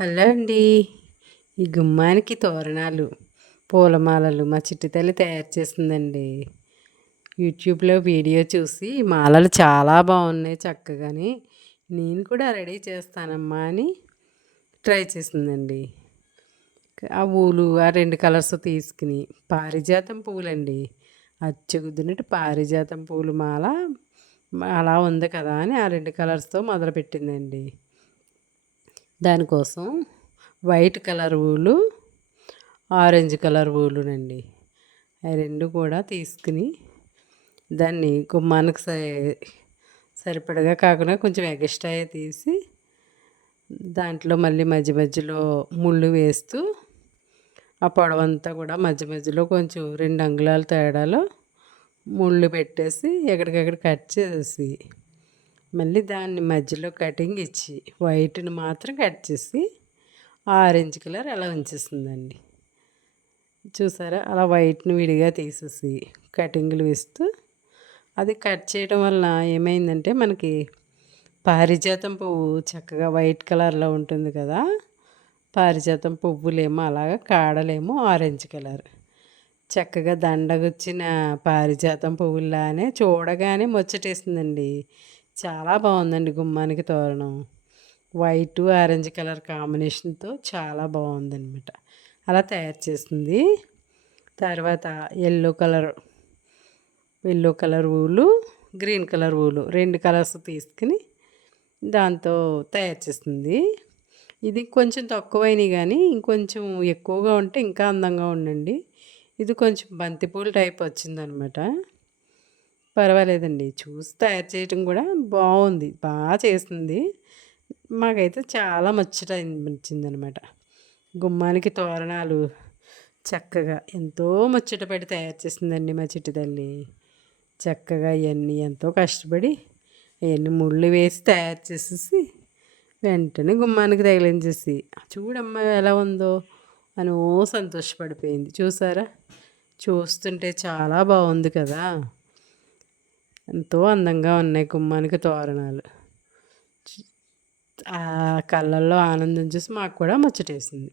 Hello అండి. ఈ గుమ్మానికి తోరణాలు పూలమాలలు మా చిట్టి తల్లి తయారు చేసిందండి యూట్యూబ్లో వీడియో చూసి మాలలు చాలా బాగున్నాయి చక్కగాని నేను కూడా రెడీ చేస్తానమ్మా అని ట్రై చేసిందండి ఆ పూలు ఆ రెండు కలర్స్ తీసుకుని పారిజాతం పూలండి. అచ్చుగుద్దినట్టు పారిజాతం పూలు మాల అలా ఉంది కదా అని ఆ రెండు కలర్స్తో మొదలుపెట్టిందండి. దానికోసం వైట్ కలర్ ఊలు ఆరెంజ్ కలర్ ఊలునండి. అవి రెండు కూడా తీసుకుని దాన్ని గుమ్మానికి సరిపడగా కాకుండా కొంచెం ఎగస్ట్రా తీసి దాంట్లో మళ్ళీ మధ్య మధ్యలో ముళ్ళు వేస్తూ ఆ పొడవంతా కూడా మధ్య మధ్యలో కొంచెం రెండు అంగుళాల తేడాలో ముళ్ళు పెట్టేసి ఎక్కడికక్కడ కట్ చేసి మళ్ళీ దాన్ని మధ్యలో కటింగ్ ఇచ్చి వైట్ని మాత్రం కట్ చేసి ఆరెంజ్ కలర్ అలా ఉంచేస్తుందండి. చూసారా? అలా వైట్ని విడిగా తీసేసి కటింగ్లు వేస్తూ అది కట్ చేయడం వల్ల ఏమైందంటే మనకి పారిజాతం పువ్వు చక్కగా వైట్ కలర్లో ఉంటుంది కదా? పారిజాతం పువ్వులేమో అలాగా కాడలేమో ఆరెంజ్ కలర్. చక్కగా దండగొచ్చిన పారిజాతం పువ్వులానే చూడగానే ముచ్చటేసిందండి చాలా బాగుందండి గుమ్మానికి తోరణం. వైట్ ఆరెంజ్ కలర్ కాంబినేషన్తో చాలా బాగుందనమాట అలా తయారు చేసింది. తర్వాత ఎల్లో కలర్ ఎల్లో కలర్ ఊలు గ్రీన్ కలర్ ఊలు రెండు కలర్స్ తీసుకుని దాంతో తయారు చేస్తుంది ఇది కొంచెం తక్కువైనవి కానీ ఇంకొంచెం ఎక్కువగా ఉంటే ఇంకా అందంగా ఉండండి. ఇది కొంచెం బంతిపూల టైప్ వచ్చిందనమాట పర్వాలేదండి. చూసి తయారు చేయటం కూడా బాగుంది బాగా చేస్తుంది మాకైతే చాలా ముచ్చట అనమాట గుమ్మానికి తోరణాలు చక్కగా ఎంతో ముచ్చటపడి తయారు చేసిందండి మా చిట్టి తల్లి. చక్కగా ఇవన్నీ ఎంతో కష్టపడి అవన్నీ ముళ్ళు వేసి తయారు చేసేసి వెంటనే గుమ్మానికి తగిలించేసి చూడమ్మా ఎలా ఉందో అని ఓ సంతోషపడిపోయింది. చూసారా? చూస్తుంటే చాలా బాగుంది కదా! ఎంతో అందంగా ఉన్నాయి గుమ్మానికి తోరణాలు. ఆ కళ్ళల్లో ఆనందం చూసి మాకు కూడా ముచ్చటేసింది.